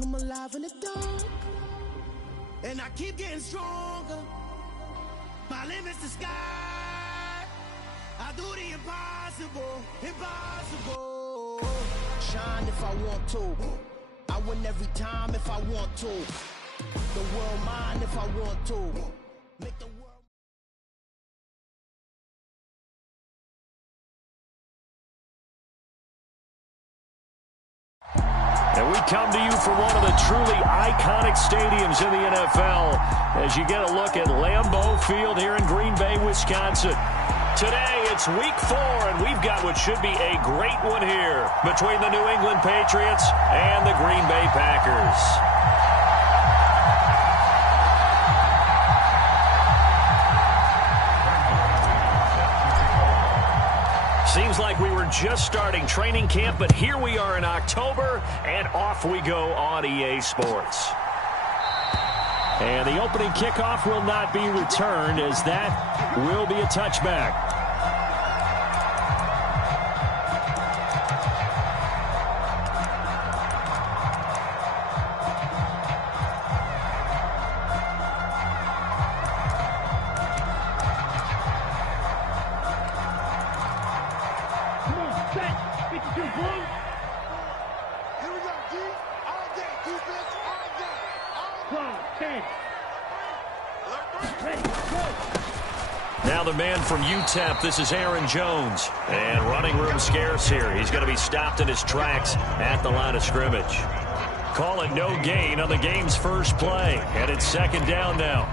come alive in the dark, and I keep getting stronger. My limit's the sky. I do the impossible, impossible. Shine if I want to. I win every time if I want to. The world mine if I want to. Make the world. And we come to you from one of the truly iconic stadiums in the NFL as you get a look at Lambeau Field here in Green Bay, Wisconsin. Today, it's week 4, and we've got what should be a great one here between the New England Patriots and the Green Bay Packers. Seems like we were just starting training camp, but here we are in October, and off we go on EA Sports. And the opening kickoff will not be returned, as that will be a touchback. Now the man from UTEP, this is Aaron Jones. And running room scarce here. He's going to be stopped in his tracks at the line of scrimmage. Call it no gain on the game's first play. And it's second down now.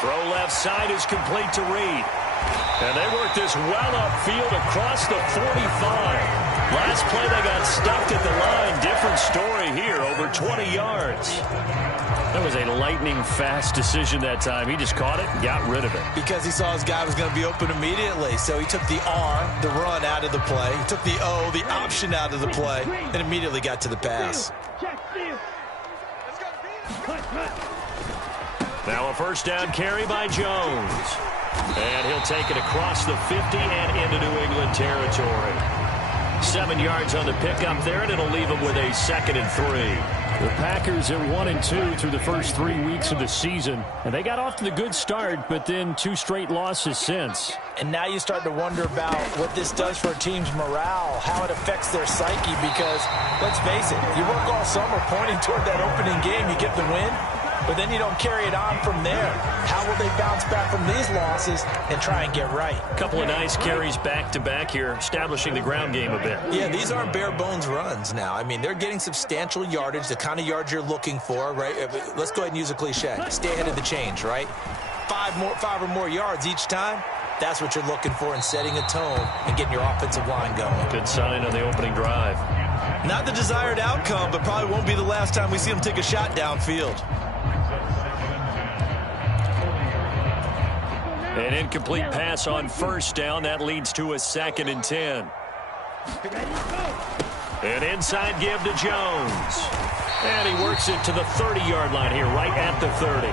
Throw left side is complete to Reed. And they work this well upfield across the 45. Last play they got stuffed at the line. Different story here, over 20 yards. That was a lightning-fast decision that time. He just caught it and got rid of it. Because he saw his guy was going to be open immediately. So he took the R, the run, out of the play. He took the O, the option, out of the play, and immediately got to the pass. Now a first down carry by Jones. And he'll take it across the 50 and into New England territory. 7 yards on the pickup there, and it'll leave him with a 2nd and 3. The Packers are 1-2 through the first 3 weeks of the season, and they got off to the good start, but then 2 straight losses since. And now you start to wonder about what this does for a team's morale, how it affects their psyche, because, let's face it, you work all summer pointing toward that opening game, you get the win, but then you don't carry it on from there. How will they bounce back from these losses and try and get right? A couple of nice carries back-to-back here, establishing the ground game a bit. Yeah, these aren't bare-bones runs now. I mean, they're getting substantial yardage, the kind of yards you're looking for, right? Let's go ahead and use a cliche. Stay ahead of the change, right? 5 or more yards each time. That's what you're looking for in setting a tone and getting your offensive line going. Good sign on the opening drive. Not the desired outcome, but probably won't be the last time we see them take a shot downfield. An incomplete pass on first down. That leads to a 2nd and 10. An inside give to Jones. And he works it to the 30-yard line here, right at the 30.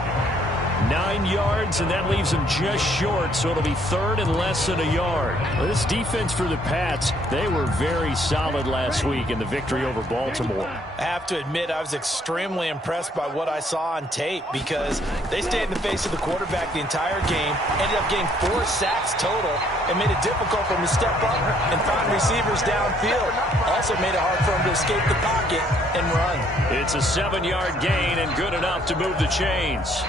9 yards, and that leaves him just short, so it'll be 3rd and less than a yard. Well, this defense for the Pats, they were very solid last week in the victory over Baltimore. I have to admit, I was extremely impressed by what I saw on tape, because they stayed in the face of the quarterback the entire game, ended up getting 4 sacks total, and made it difficult for him to step up and find receivers downfield. Also made it hard for him to escape the pocket and run. It's a 7-yard gain and good enough to move the chains.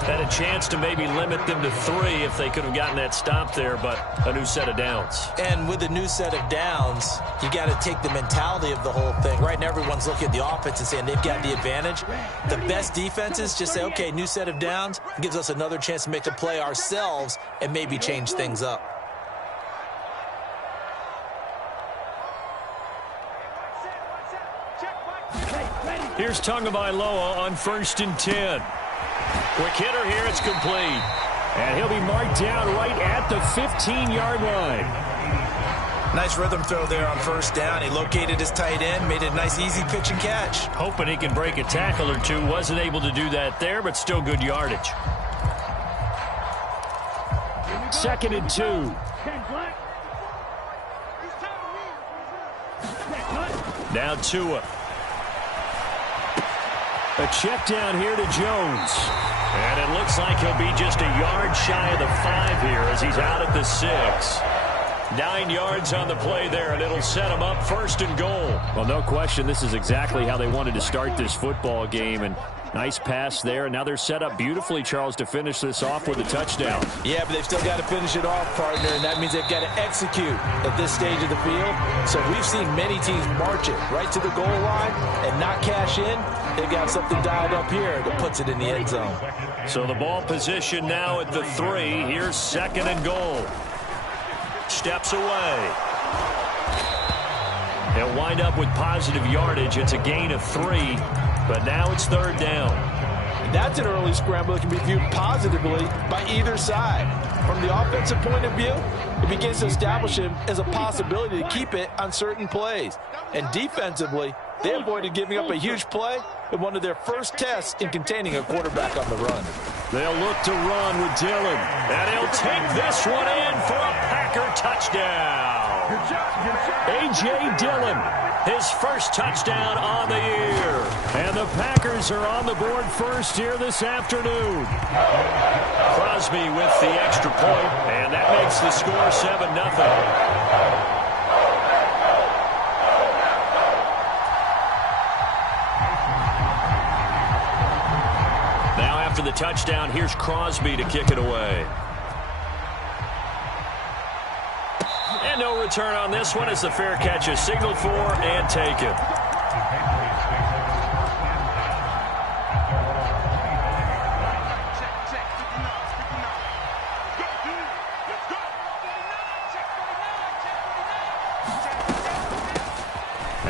Had a chance to maybe limit them to 3 if they could have gotten that stop there, but a new set of downs. And with a new set of downs, you got to take the mentality of the whole thing. Right now, everyone's looking at the offense and saying they've got the advantage. The best defenses just say, okay, new set of downs. It gives us another chance to make a play ourselves and maybe change things up. Here's Tagovailoa on 1st and 10. Quick hitter here, it's complete. And he'll be marked down right at the 15-yard line. Nice rhythm throw there on first down. He located his tight end, made a nice easy pitch and catch. Hoping he can break a tackle or two. Wasn't able to do that there, but still good yardage. 2nd and 2. Now Tua. A check down here to Jones. And it looks like he'll be just a yard shy of the 5 here as he's out at the 6. 9 yards on the play there, and it'll set him up 1st and goal. Well, no question, this is exactly how they wanted to start this football game. And nice pass there. And now they're set up beautifully, Charles, to finish this off with a touchdown. Yeah, but they've still got to finish it off, partner, and that means they've got to execute at this stage of the field. So we've seen many teams march it right to the goal line and not cash in. They've got something dialed up here that puts it in the end zone. So the ball position now at the 3. Here's 2nd and goal. Steps away. They'll wind up with positive yardage. It's a gain of 3, but now it's 3rd down. That's an early scramble that can be viewed positively by either side. From the offensive point of view, it begins to establish him as a possibility to keep it on certain plays. And defensively, they avoided giving up a huge play in one of their first tests in containing a quarterback on the run. They'll look to run with Dillon. And he'll take this one in for a Packer touchdown. A.J. Dillon, his first touchdown on the year. And the Packers are on the board first here this afternoon. Crosby with the extra point, and that makes the score 7-0. After the touchdown, here's Crosby to kick it away. And no return on this one as the fair catch is signaled for and taken.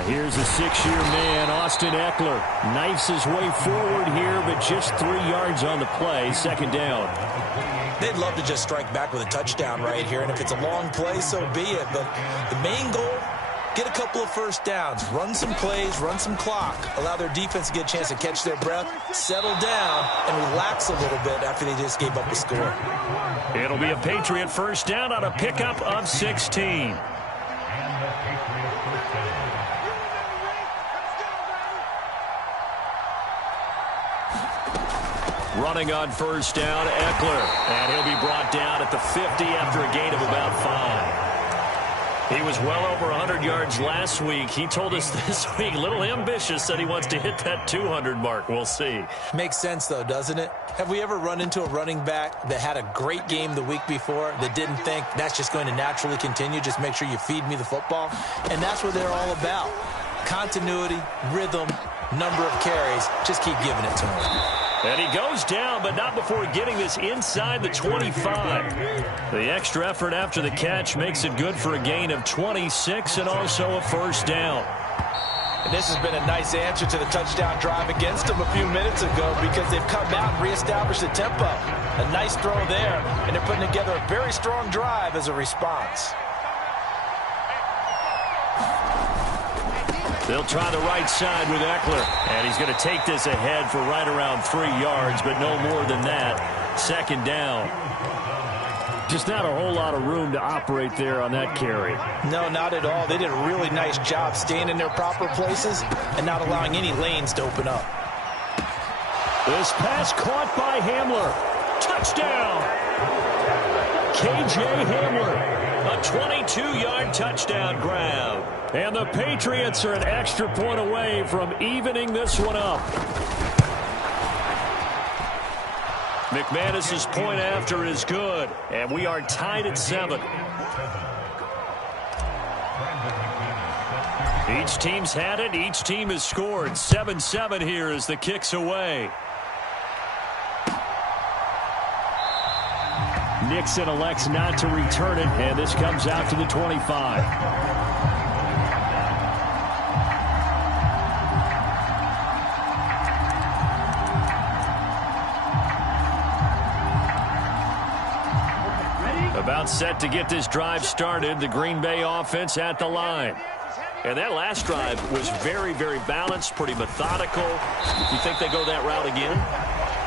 Here's a 6-year man, Austin Eckler. Knifes his way forward here, but just 3 yards on the play. 2nd down. They'd love to just strike back with a touchdown right here, and if it's a long play, so be it. But the main goal, get a couple of first downs, run some plays, run some clock, allow their defense to get a chance to catch their breath, settle down, and relax a little bit after they just gave up a score. It'll be a Patriot 1st down on a pickup of 16. Running on 1st down, Eckler. And he'll be brought down at the 50 after a gain of about 5. He was well over 100 yards last week. He told us this week, a little ambitious, that he wants to hit that 200 mark. We'll see. Makes sense, though, doesn't it? Have we ever run into a running back that had a great game the week before that didn't think that's just going to naturally continue? Just make sure you feed me the football. And that's what they're all about. Continuity, rhythm, number of carries. Just keep giving it to him. And he goes down, but not before getting this inside the 25. The extra effort after the catch makes it good for a gain of 26 and also a 1st down. And this has been a nice answer to the touchdown drive against them a few minutes ago because they've come out and reestablished the tempo. A nice throw there, and they're putting together a very strong drive as a response. They'll try the right side with Eckler. And he's going to take this ahead for right around 3 yards, but no more than that. 2nd down. Just not a whole lot of room to operate there on that carry. No, not at all. They did a really nice job staying in their proper places and not allowing any lanes to open up. This pass caught by Hamler. Touchdown! K.J. Hamler. A 22-yard touchdown grab. And the Patriots are an extra point away from evening this one up. McManus's point after is good. And we are tied at 7. Each team's had it. Each team has scored. 7-7 here as the kick's away. Nixon elects not to return it, and this comes out to the 25. About set to get this drive started, the Green Bay offense at the line. And that last drive was very, very balanced, pretty methodical. You think they go that route again?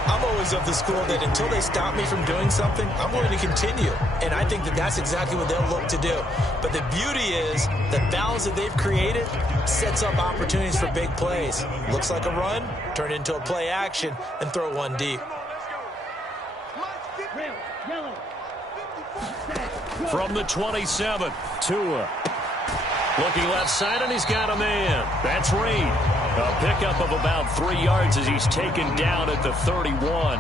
I'm always of the school that until they stop me from doing something, I'm willing to continue. And I think that that's exactly what they'll look to do. But the beauty is the balance that they've created sets up opportunities for big plays. Looks like a run, turn it into a play action, and throw one deep. From the 27, Tua. Looking left side, and he's got a man. That's Reed. A pickup of about 3 yards as he's taken down at the 31.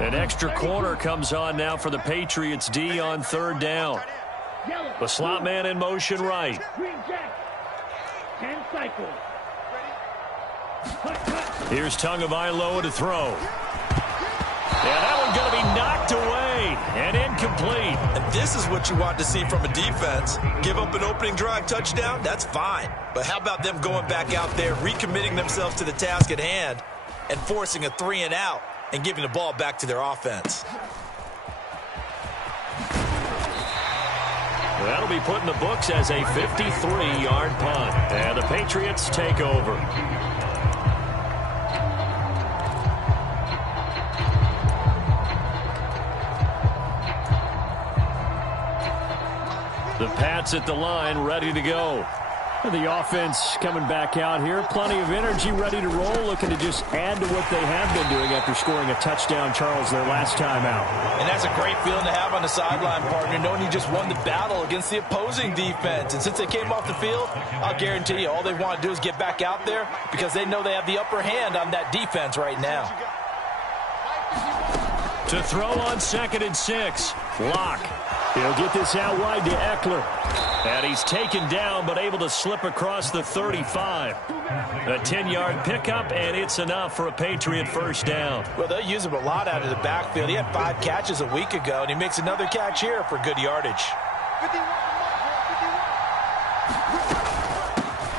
An extra corner comes on now for the Patriots D on 3rd down. The slot man in motion right. Here's Tagovailoa to throw. Yeah, that one's going to be knocked away and incomplete. And this is what you want to see from a defense. Give up an opening drive touchdown, that's fine. But how about them going back out there, recommitting themselves to the task at hand, and forcing a 3-and-out and giving the ball back to their offense? That'll be put in the books as a 53-yard punt. And the Patriots take over. The Pats at the line, ready to go. The offense coming back out here. Plenty of energy, ready to roll, looking to just add to what they have been doing after scoring a touchdown, Charles, their last time out. And that's a great feeling to have on the sideline, partner, knowing you just won the battle against the opposing defense. And since they came off the field, I'll guarantee you all they want to do is get back out there because they know they have the upper hand on that defense right now. To throw on 2nd and 6. Lock. He'll get this out wide to Eckler. And he's taken down, but able to slip across the 35. A 10-yard pickup, and it's enough for a Patriot first down. Well, they'll use him a lot out of the backfield. He had 5 catches a week ago, and he makes another catch here for good yardage.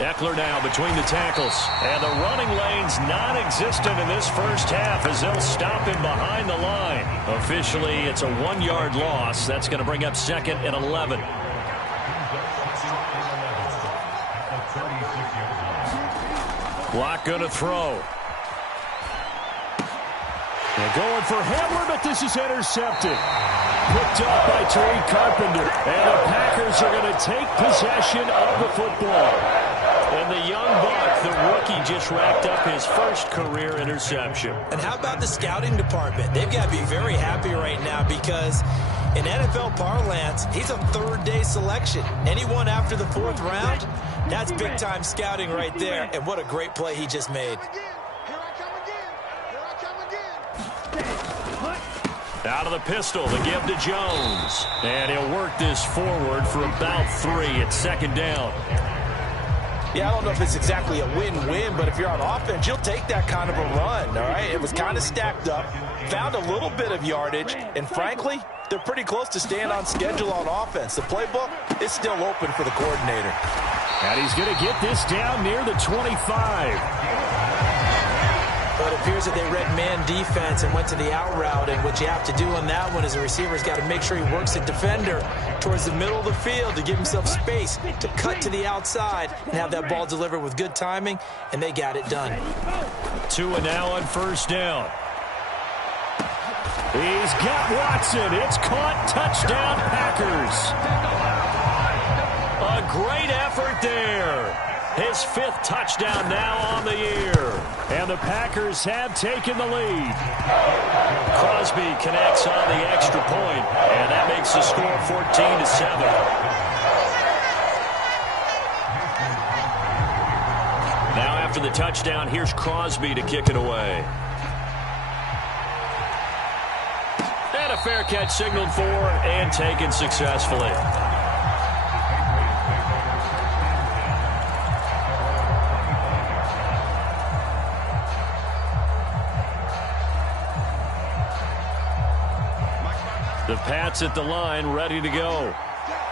Eckler now between the tackles. And the running lane's non-existent in this first half as they'll stop him behind the line. Officially, it's a 1-yard loss. That's going to bring up 2nd and 11. Lock going to throw. They're going for Hamler, but this is intercepted. Picked up by Tariq Carpenter. And the Packers are going to take possession of the football. And the young buck, the rookie, just wrapped up his first career interception. And how about the scouting department? They've got to be very happy right now because in NFL parlance, he's a 3rd-day selection. Anyone after the 4th round, that's big-time scouting right there. And what a great play he just made. Out of the pistol, the give to Jones. And he'll work this forward for about 3 at 2nd down. Yeah, I don't know if it's exactly a win-win, but if you're on offense, you'll take that kind of a run, all right? It was kind of stacked up, found a little bit of yardage, and frankly, they're pretty close to staying on schedule on offense. The playbook is still open for the coordinator. And he's going to get this down near the 25. But it appears that they read man defense and went to the out route, and what you have to do on that one is the receiver's got to make sure he works the defender towards the middle of the field to give himself space to cut to the outside and have that ball delivered with good timing, and they got it done. Tua now on 1st down. He's got Watson. It's caught. Touchdown, Packers. A great effort there. His 5th touchdown now on the year. And the Packers have taken the lead. Crosby connects on the extra point, and that makes the score 14-7. Now after the touchdown, here's Crosby to kick it away. And a fair catch signaled for and taken successfully. The Pats at the line, ready to go.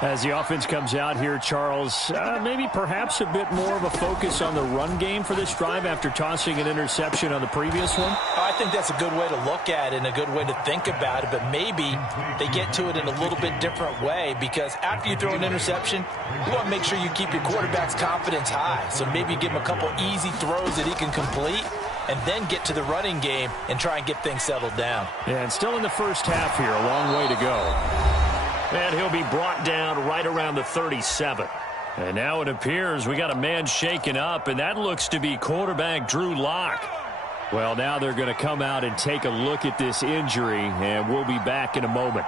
As the offense comes out here, Charles, maybe perhaps a bit more of a focus on the run game for this drive after tossing an interception on the previous one? I think that's a good way to look at it and a good way to think about it, but maybe they get to it in a little bit different way, because after you throw an interception, you want to make sure you keep your quarterback's confidence high. So maybe give him a couple easy throws that he can complete, and then get to the running game and try and get things settled down. Yeah, and still in the first half here, a long way to go. And he'll be brought down right around the 37. And now it appears we got a man shaken up, and that looks to be quarterback Drew Lock. Well, now they're going to come out and take a look at this injury, and we'll be back in a moment.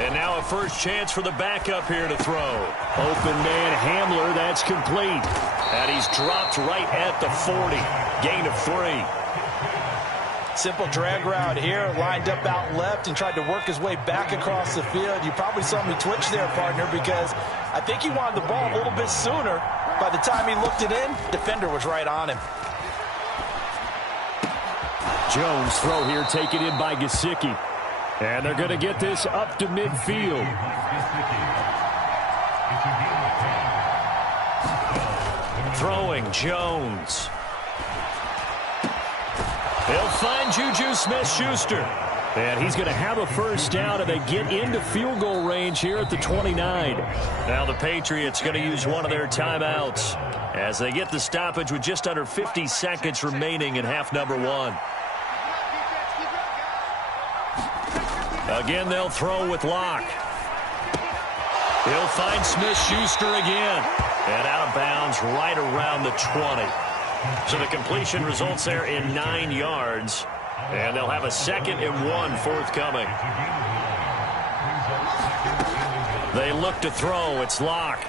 And now a first chance for the backup here to throw. Open man Hamler, that's complete. And he's dropped right at the 40. Gain of 3. Simple drag route here, lined up out left and tried to work his way back across the field. You probably saw me twitch there, partner, because I think he wanted the ball a little bit sooner. By the time he looked it in, defender was right on him. Jones throw here taken in by Gesicki. And they're going to get this up to midfield. Throwing Jones. They'll find Juju Smith-Schuster. And he's going to have a first down, and they get into field goal range here at the 29. Now the Patriots going to use one of their timeouts as they get the stoppage with just under 50 seconds remaining in half number 1. Again, they'll throw with Locke. He'll find Smith-Schuster again. And out of bounds right around the 20. So the completion results there in 9 yards. And they'll have a 2nd and 1 forthcoming. They look to throw. It's Locke.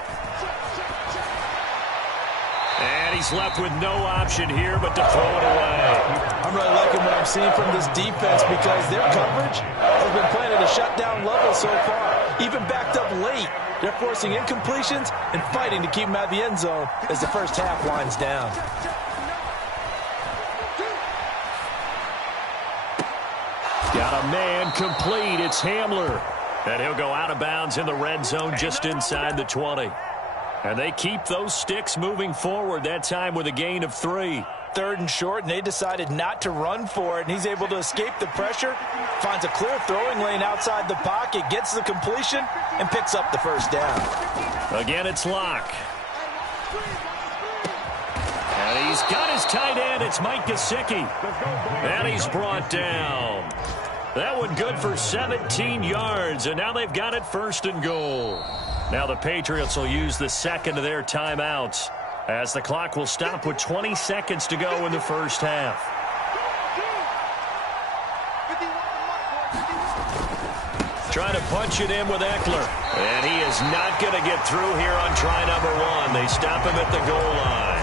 And he's left with no option here but to throw it away. I'm really liking what I'm seeing from this defense, because their coverage has been playing at a shutdown level so far. Even backed up late, they're forcing incompletions and fighting to keep them out of the end zone as the first half winds down. Got a man complete. It's Hamler. And he'll go out of bounds in the red zone just inside the 20. And they keep those sticks moving forward, that time with a gain of 3. 3rd and short, and they decided not to run for it, and he's able to escape the pressure, finds a clear throwing lane outside the pocket, gets the completion, and picks up the first down. Again, it's Locke. And he's got his tight end. It's Mike Gesicki. And he's brought down. That one good for 17 yards, and now they've got it 1st and goal. Now the Patriots will use the 2nd of their timeouts as the clock will stop with 20 seconds to go in the first half. Trying to punch it in with Eckler. And he is not going to get through here on try number 1. They stop him at the goal line.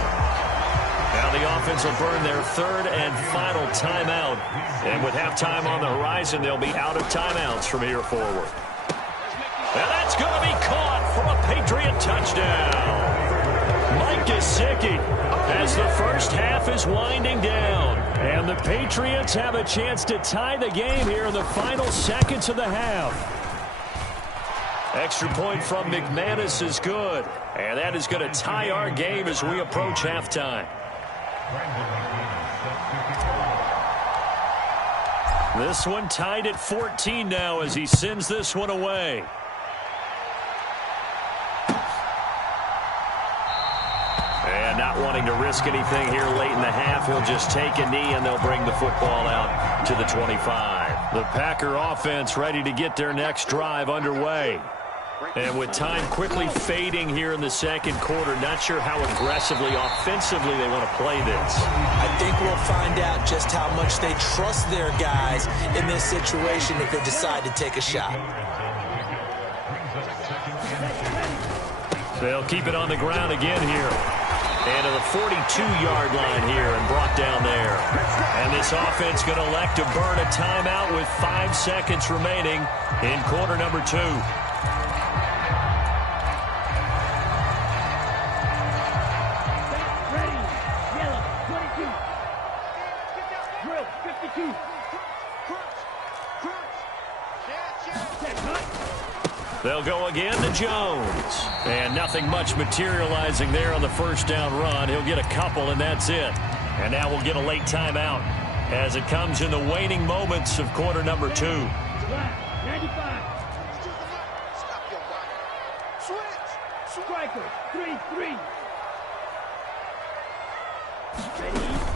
Now the offense will burn their 3rd and final timeout. And with halftime on the horizon, they'll be out of timeouts from here forward. And that's going to be caught for a Patriot touchdown. Mike Gesicki as the first half is winding down. And the Patriots have a chance to tie the game here in the final seconds of the half. Extra point from McManus is good. And that is going to tie our game as we approach halftime. This one tied at 14 now as he sends this one away. And not wanting to risk anything here late in the half, he'll just take a knee and they'll bring the football out to the 25. The Packer offense ready to get their next drive underway. And with time quickly fading here in the 2nd quarter, not sure how aggressively, offensively they want to play this. I think we'll find out just how much they trust their guys in this situation if they decide to take a shot. They'll keep it on the ground again here. And to the 42-yard line here and brought down there. And this offense going to elect to burn a timeout with 5 seconds remaining in quarter number 2. They'll go again to Jones. And nothing much materializing there on the first down run. He'll get a couple, and that's it. And now we'll get a late timeout as it comes in the waning moments of quarter number 2. 95. Striker, 3-3.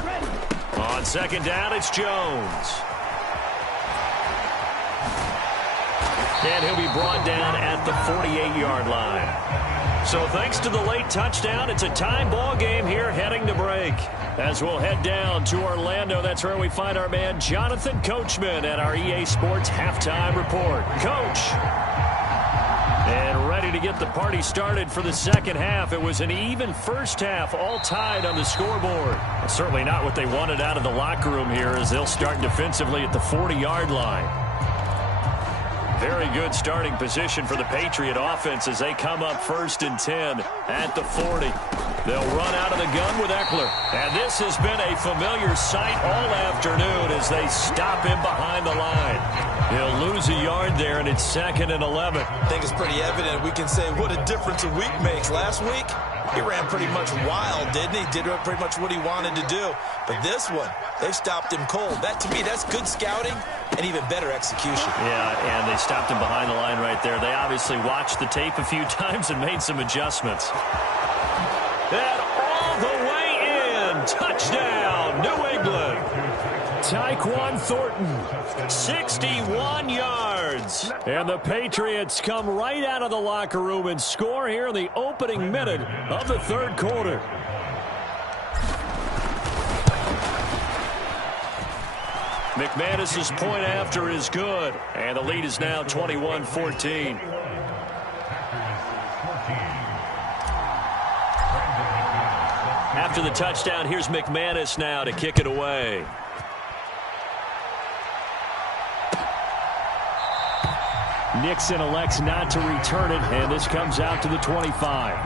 Ready. On second down, it's Jones. And he'll be brought down at the 48-yard line. So thanks to the late touchdown, it's a tie ball game here heading to break. As we'll head down to Orlando, that's where we find our man Jonathan Coachman at our EA Sports Halftime Report. Coach. And ready to get the party started for the second half. It was an even first half, all tied on the scoreboard. Certainly not what they wanted out of the locker room here as they'll start defensively at the 40-yard line. Very good starting position for the Patriot offense as they come up 1st and 10 at the 40. They'll run out of the gun with Eckler. And this has been a familiar sight all afternoon as they stop him behind the line. He'll lose a yard there, and it's 2nd and 11. I think it's pretty evident. We can say what a difference a week makes. Last week, he ran pretty much wild, didn't he? Did pretty much what he wanted to do. But this one, they've stopped him cold. That, to me, that's good scouting and even better execution. Yeah, and they stopped him behind the line right there. They obviously watched the tape a few times and made some adjustments. And all the way in. Touchdown, New England. Tyquan Thornton. 61 yards. And the Patriots come right out of the locker room and score here in the opening minute of the third quarter. McManus's point after is good. And the lead is now 21-14. After the touchdown, here's McManus now to kick it away. Nixon elects not to return it, and this comes out to the 25.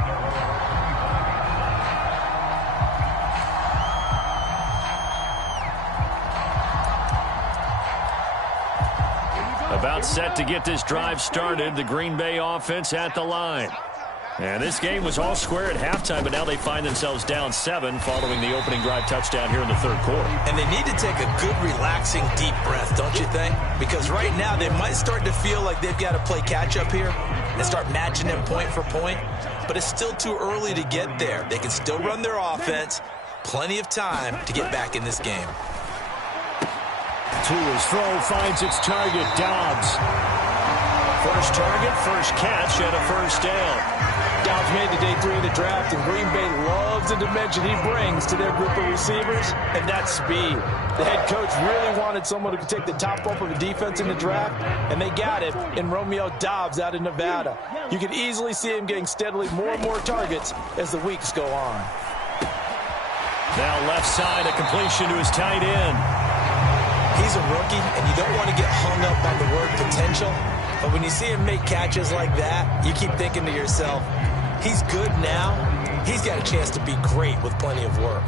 About set to get this drive started, the Green Bay offense at the line. And this game was all square at halftime, but now they find themselves down 7 following the opening drive touchdown here in the third quarter. And they need to take a good, relaxing, deep breath, don't you think? Because right now they might start to feel like they've got to play catch-up here and start matching them point for point. But it's still too early to get there. They can still run their offense. Plenty of time to get back in this game. To his throw, finds its target, Dobbs. First target, first catch, and a first down. Dobbs made the day 3 of the draft, and Green Bay loves the dimension he brings to their group of receivers, and that's speed. The head coach really wanted someone who could take the top off of a defense in the draft, and they got it in Romeo Dobbs out of Nevada. You can easily see him getting steadily more and more targets as the weeks go on. Now left side, a completion to his tight end. He's a rookie, and you don't want to get hung up on the word potential. But when you see him make catches like that, you keep thinking to yourself, he's good now. He's got a chance to be great with plenty of work.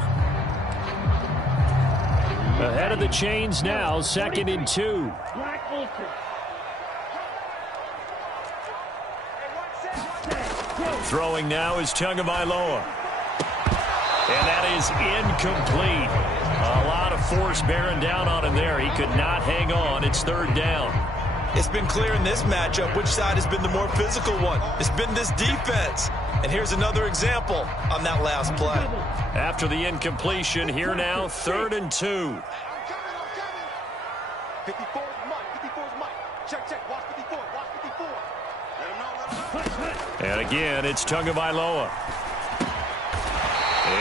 Ahead of the chains now, 2nd and 2. Throwing now is Tagovailoa. And that is incomplete. A lot of force bearing down on him there. He could not hang on. It's 3rd down. It's been clear in this matchup which side has been the more physical one. It's been this defense. And here's another example on that last play. After the incompletion, here now, 3rd and 2. 54 is Mike. 54 is Mike. Check. Watch 54. Watch 54. Let him know. And again, it's Tagovailoa.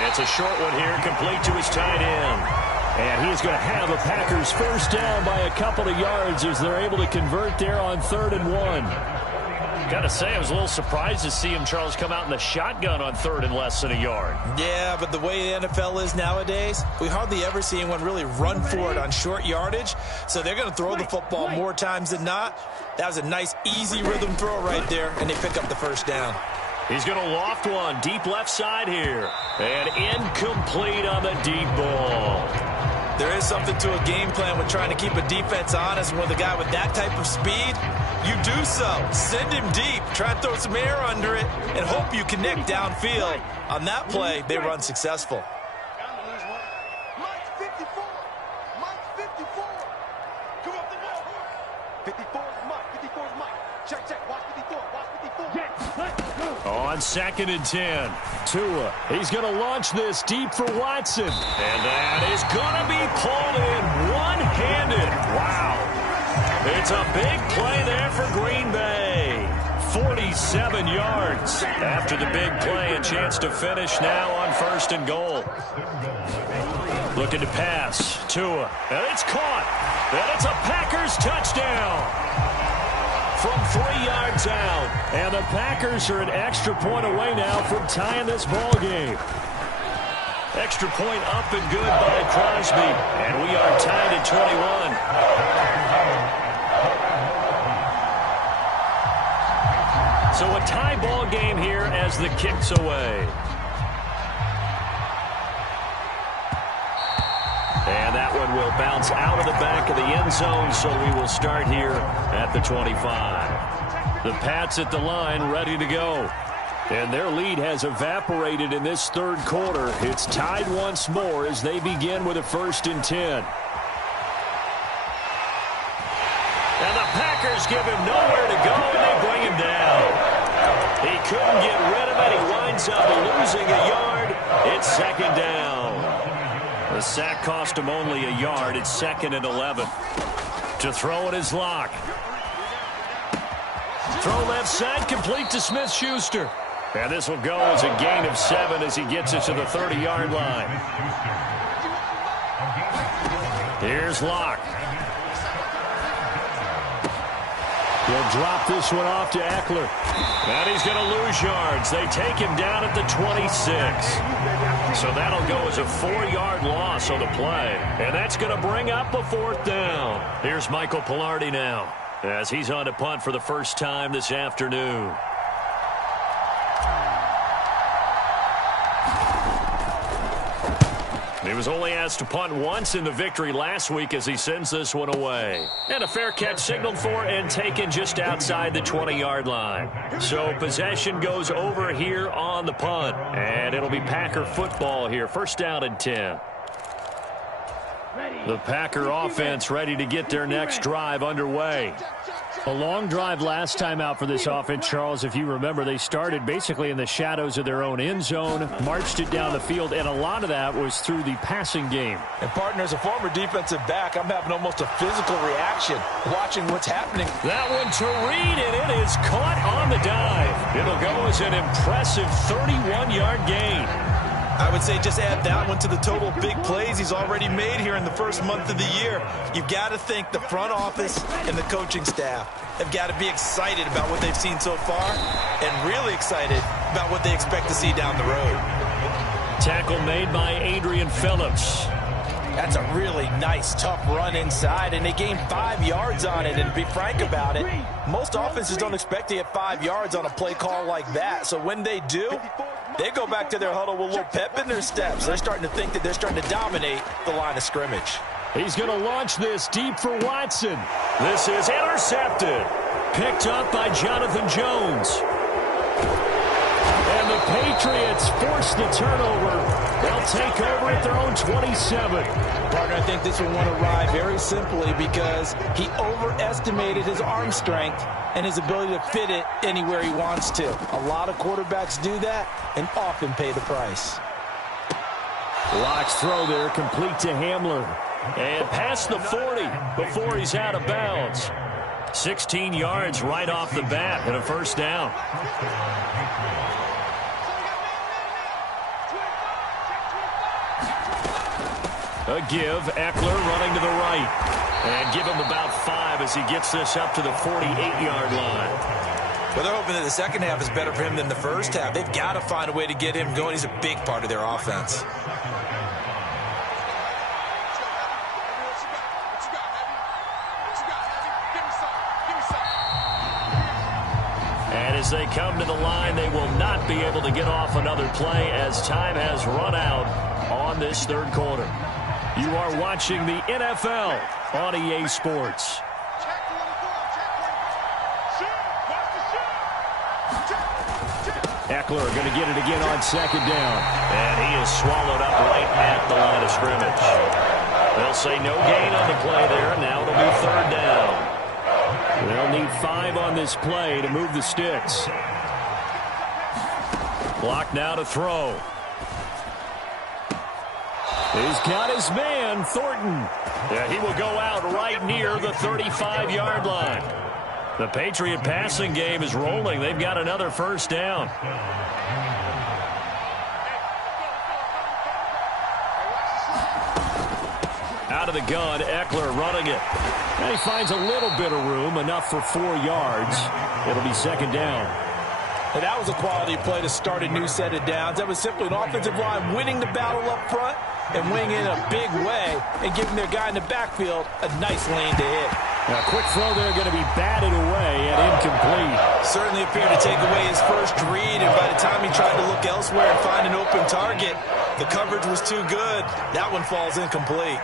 It's a short one here, complete to his tight end. And he's going to have a Packers first down by a couple of yards as they're able to convert there on 3rd and 1. Got to say, I was a little surprised to see him, Charles, come out in the shotgun on 3rd and less than a yard. Yeah, but the way the NFL is nowadays, we hardly ever see anyone really run for it on short yardage. So they're going to throw the football more times than not. That was a nice, easy rhythm throw right there, and they pick up the first down. He's going to loft one deep left side here. And incomplete on the deep ball. There is something to a game plan with trying to keep a defense honest. With a guy with that type of speed, you do so. Send him deep, try and throw some air under it, and hope you connect downfield. On that play, they run successful. Mike 54. Mike 54. Come up the ball. 54 is Mike. 54 is Mike. Check. Watch 54. Watch 54. On 2nd and 10. Tua. He's going to launch this deep for Watson. And that is going to be pulled in one-handed. Wow. It's a big play there for Green Bay. 47 yards. After the big play, a chance to finish now on 1st and goal. Looking to pass. Tua. And it's caught. And it's a Packers touchdown. From 3 yards out. And the Packers are an extra point away now from tying this ball game. Extra point up and good by Crosby. And we are tied at 21. So a tie ball game here as the kick's away. And that one will bounce out of the back of the end zone, so we will start here at the 25. The Pats at the line, ready to go. And their lead has evaporated in this 3rd quarter. It's tied once more as they begin with a 1st and 10. And the Packers give him nowhere to go, and they bring him down. He couldn't get rid of it. He winds up losing a yard. It's 2nd down. The sack cost him only a yard. It's 2nd and 11. To throw it is Locke. Throw left side, complete to Smith-Schuster. And this will go as a gain of 7 as he gets it to the 30-yard line. Here's Locke. He'll drop this one off to Eckler. And he's going to lose yards. They take him down at the 26. So that'll go as a 4-yard loss on the play. And that's going to bring up a 4th down. Here's Michael Pilardi now as he's on to punt for the first time this afternoon. He was only asked to punt once in the victory last week as he sends this one away. And a fair catch signaled for and taken just outside the 20-yard line. So possession goes over here on the punt. And it'll be Packer football here. 1st down and 10. The Packer offense ready to get their next drive underway. A long drive last time out for this offense, Charles. If you remember, they started basically in the shadows of their own end zone, marched it down the field, and a lot of that was through the passing game. And, partner, as a former defensive back, I'm having almost a physical reaction watching what's happening. That one to Reed, and it is caught on the dive. It'll go as an impressive 31-yard gain. I would say just add that one to the total big plays he's already made here in the first month of the year. You've got to think the front office and the coaching staff have got to be excited about what they've seen so far and really excited about what they expect to see down the road. Tackle made by Adrian Phillips. That's a really nice, tough run inside, and they gained 5 yards on it. And to be frank about it, most offenses don't expect to get 5 yards on a play call like that. So when they do, they go back to their huddle with a little pep in their steps. They're starting to think that they're starting to dominate the line of scrimmage. He's going to launch this deep for Watson. This is intercepted. Picked up by Jonathan Jones. And the Patriots force the turnover. They'll take over at their own 27. Partner, I think this will want to ride very simply because he overestimated his arm strength and his ability to fit it anywhere he wants to. A lot of quarterbacks do that and often pay the price. Locke's throw there, complete to Hamler. And past the 40 before he's out of bounds. 16 yards right off the bat and a 1st down. A give, Eckler running to the right. And give him about 5 as he gets this up to the 48-yard line. Well, they're hoping that the second half is better for him than the first half. They've got to find a way to get him going. He's a big part of their offense. And as they come to the line, they will not be able to get off another play as time has run out on this 3rd quarter. You are watching the NFL on EA Sports. Eckler going to get it again on second down. And he is swallowed up right at the line of scrimmage. They'll say no gain on the play there. Now it'll be third down. They'll need 5 on this play to move the sticks. Block now to throw. He's got his man, Thornton. Yeah, he will go out right near the 35-yard line. The Patriot passing game is rolling. They've got another first down. Out of the gun, Eckler running it. And he finds a little bit of room, enough for 4 yards. It'll be second down. And that was a quality play to start a new set of downs. That was simply an offensive line winning the battle up front and winning in a big way and giving their guy in the backfield a nice lane to hit. A quick throw there going to be batted away and incomplete. Certainly appeared to take away his first read, and by the time he tried to look elsewhere and find an open target, the coverage was too good. That one falls incomplete.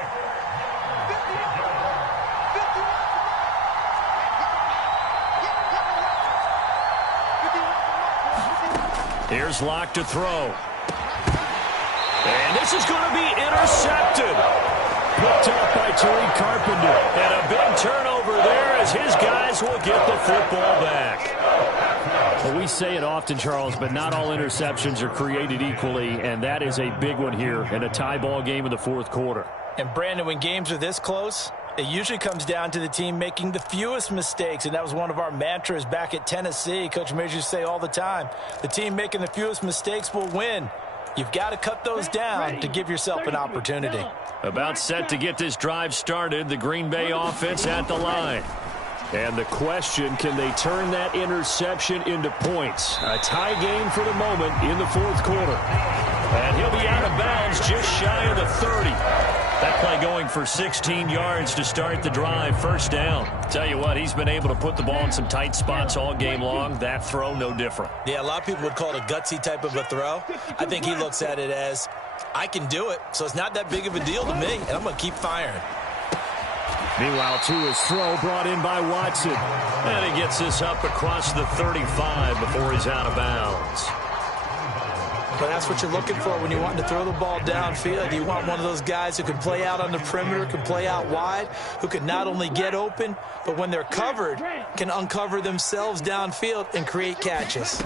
Here's Locke to throw. And this is going to be intercepted. Picked up by Tariq Carpenter. And a big turnover there as his guys will get the football back. Well, we say it often, Charles, but not all interceptions are created equally, and that is a big one here in a tie ball game in the fourth quarter. And, Brandon, when games are this close, it usually comes down to the team making the fewest mistakes, and that was one of our mantras back at Tennessee. Coach Majors used to say all the time, the team making the fewest mistakes will win. You've got to cut those down to give yourself an opportunity. About set to get this drive started, the Green Bay offense at the line. And the question, can they turn that interception into points? A tie game for the moment in the fourth quarter. And he'll be out of bounds just shy of the 30. That play going for 16 yards to start the drive, first down. Tell you what, he's been able to put the ball in some tight spots all game long. That throw, no different. Yeah, a lot of people would call it a gutsy type of a throw. I think he looks at it as, I can do it, so it's not that big of a deal to me, and I'm going to keep firing. Meanwhile, to his throw brought in by Watson. And he gets this up across the 35 before he's out of bounds. But that's what you're looking for when you want to throw the ball downfield. You want one of those guys who can play out on the perimeter, can play out wide, who can not only get open, but when they're covered, can uncover themselves downfield and create catches.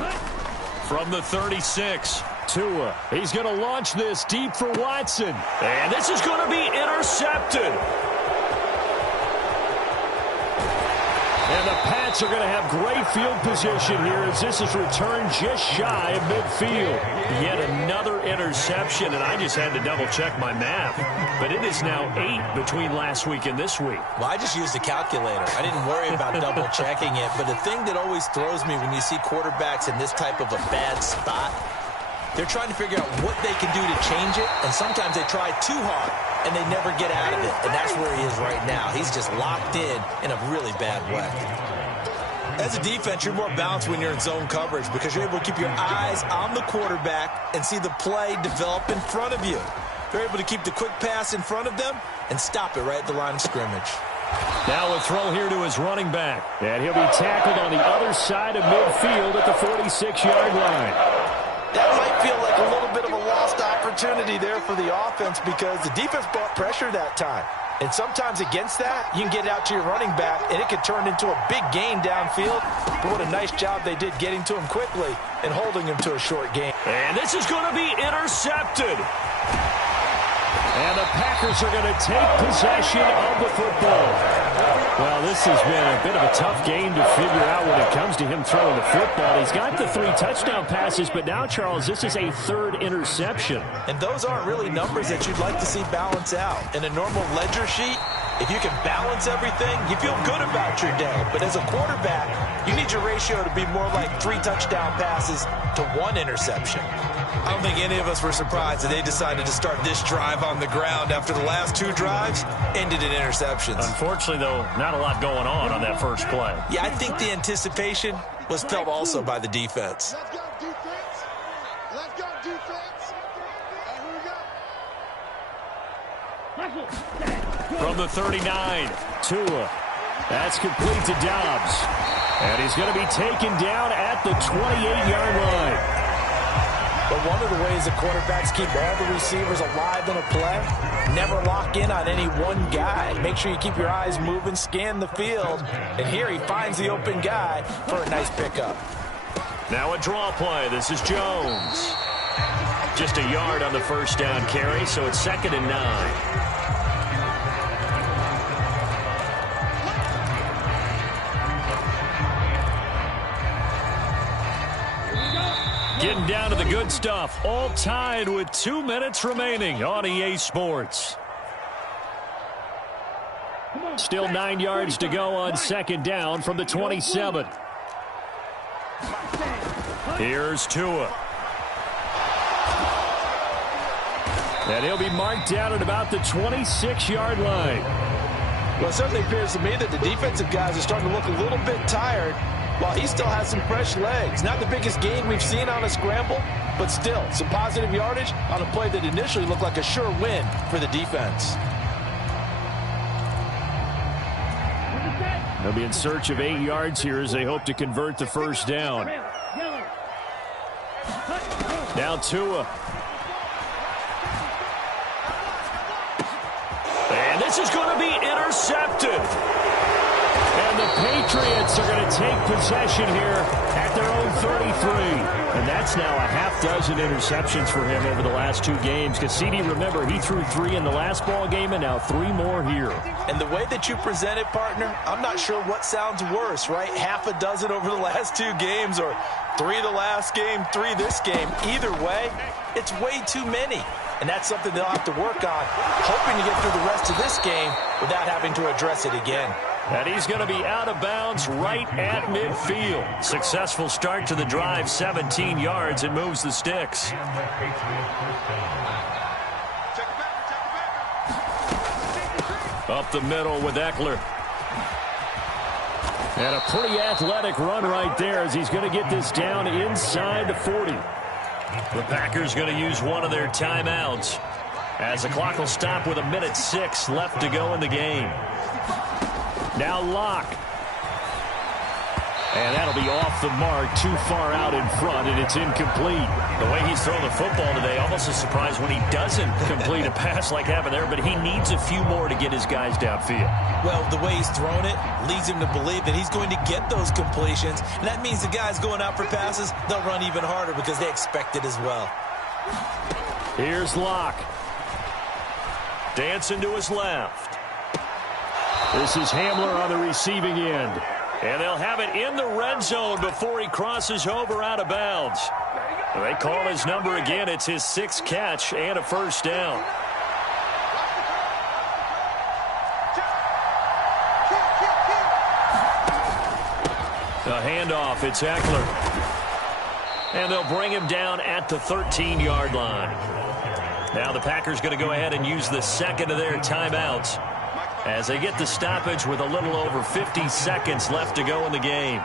From the 36, Tua. He's going to launch this deep for Watson. And this is going to be intercepted. And the Pats are going to have great field position here as this is returned just shy of midfield. Yet another interception, and I just had to double-check my math. But it is now 8 between last week and this week. Well, I just used a calculator. I didn't worry about double-checking it. But the thing that always throws me when you see quarterbacks in this type of a bad spot, they're trying to figure out what they can do to change it, and sometimes they try too hard, and they never get out of it. And that's where he is right now. He's just locked in a really bad way. As a defense, you're more balanced when you're in zone coverage because you're able to keep your eyes on the quarterback and see the play develop in front of you. They're able to keep the quick pass in front of them and stop it right at the line of scrimmage. Now a throw here to his running back. And he'll be tackled on the other side of midfield at the 46-yard line. That might feel like a little bit of a lost opportunity there for the offense because the defense brought pressure that time. And sometimes against that, you can get it out to your running back, and it can turn into a big gain downfield. But what a nice job they did getting to him quickly and holding him to a short gain. And this is going to be intercepted. And the Packers are going to take possession of the football. Well, this has been a bit of a tough game to figure out when it comes to him throwing the football. He's got the 3 touchdown passes, but now, Charles, this is a 3rd interception. And those aren't really numbers that you'd like to see balance out. In a normal ledger sheet, if you can balance everything, you feel good about your day. But as a quarterback, you need your ratio to be more like 3 touchdown passes to 1 interception. I don't think any of us were surprised that they decided to start this drive on the ground after the last 2 drives ended in interceptions. Unfortunately, though, not a lot going on that first play. Yeah, I think the anticipation was felt also by the defense. Let's go, defense. Let's go, defense. And here we go. From the 39, Tua. That's complete to Dobbs. And he's going to be taken down at the 28-yard line. But one of the ways that quarterbacks keep all the receivers alive in a play, never lock in on any one guy. Make sure you keep your eyes moving, scan the field. And here he finds the open guy for a nice pickup. Now a draw play. This is Jones. Just a yard on the first down carry, so it's 2nd and 9. Getting down to the good stuff. All tied with 2 minutes remaining on EA Sports. Still 9 yards to go on 2nd down from the 27. Here's Tua. And he'll be marked down at about the 26-yard line. Well, it certainly appears to me that the defensive guys are starting to look a little bit tired, while he still has some fresh legs. Not the biggest gain we've seen on a scramble, but still some positive yardage on a play that initially looked like a sure win for the defense. They'll be in search of 8 yards here as they hope to convert the first down. Now Tua. And this is going to be intercepted. And the Patriots are going to take possession here at their own 33. And that's now a half dozen interceptions for him over the last 2 games. Because CD, remember, he threw 3 in the last ball game and now 3 more here. And the way that you present it, partner, I'm not sure what sounds worse, right? Half a dozen over the last 2 games, or 3 the last game, 3 this game. Either way, it's way too many. And that's something they'll have to work on, hoping to get through the rest of this game without having to address it again. And he's going to be out of bounds right at midfield. Successful start to the drive, 17 yards, and moves the sticks. Up the middle with Eckler. And a pretty athletic run right there as he's going to get this down inside the 40. The Packers going to use one of their timeouts as the clock will stop with 1:06 left to go in the game. Now Locke. And that'll be off the mark, too far out in front, and it's incomplete. The way he's thrown the football today, almost a surprise when he doesn't complete a pass like happened there, but he needs a few more to get his guys downfield. Well, the way he's thrown it leads him to believe that he's going to get those completions, and that means the guys going out for passes, they'll run even harder because they expect it as well. Here's Locke. Dancing to his left. This is Hamler on the receiving end. And they'll have it in the red zone before he crosses over out of bounds. They call his number again. It's his 6th catch and a first down. The handoff, it's Eckler. And they'll bring him down at the 13-yard line. Now the Packers going to go ahead and use the second of their timeouts as they get the stoppage with a little over 50 seconds left to go in the game.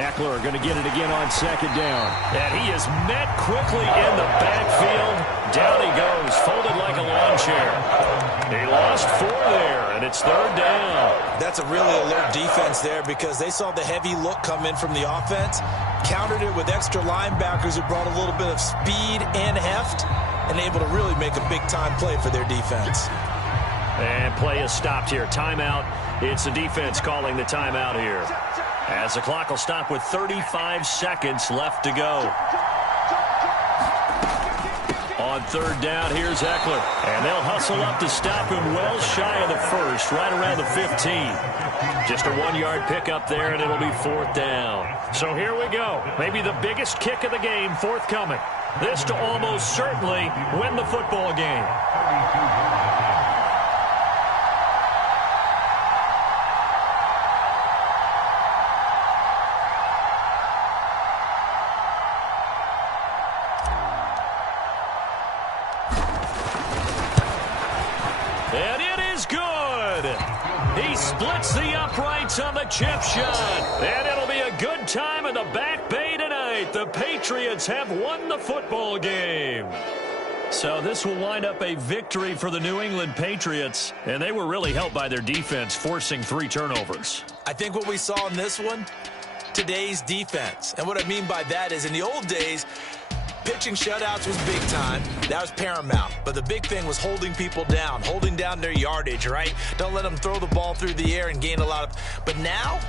Eckler going to get it again on 2nd down. And he is met quickly in the backfield. Down he goes, folded like a lawn chair. He lost 4 there, and it's 3rd down. That's a really alert defense there because they saw the heavy look come in from the offense, countered it with extra linebackers who brought a little bit of speed and heft, and able to really make a big-time play for their defense. And play is stopped here. Timeout. It's the defense calling the timeout here, as the clock will stop with 35 seconds left to go. On 3rd down, here's Eckler. And they'll hustle up to stop him well shy of the first, right around the 15. Just a 1-yard pickup there, and it'll be 4th down. So here we go. Maybe the biggest kick of the game forthcoming. This to almost certainly win the football game. And it is good. He splits the uprights on the chip shot. And it'll be a good time in the Back Bay tonight. The Patriots have won the football game. So this will wind up a victory for the New England Patriots, and they were really helped by their defense, forcing 3 turnovers. I think what we saw in this one, today's defense. And what I mean by that is in the old days, pitching shutouts was big time. That was paramount. But the big thing was holding people down, holding down their yardage, right? Don't let them throw the ball through the air and gain a lot of... But now,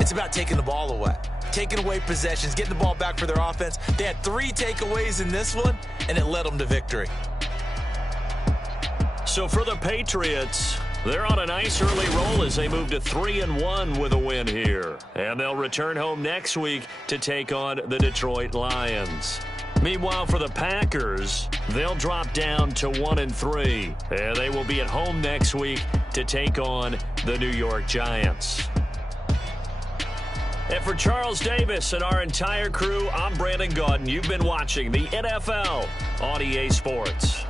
it's about taking the ball away. Taking away possessions, getting the ball back for their offense. They had 3 takeaways in this one, and it led them to victory. So for the Patriots, they're on a nice early roll as they move to 3-1 with a win here. And they'll return home next week to take on the Detroit Lions. Meanwhile, for the Packers, they'll drop down to 1-3. And they will be at home next week to take on the New York Giants. And for Charles Davis and our entire crew, I'm Brandon Gaudin. You've been watching the NFL on EA Sports.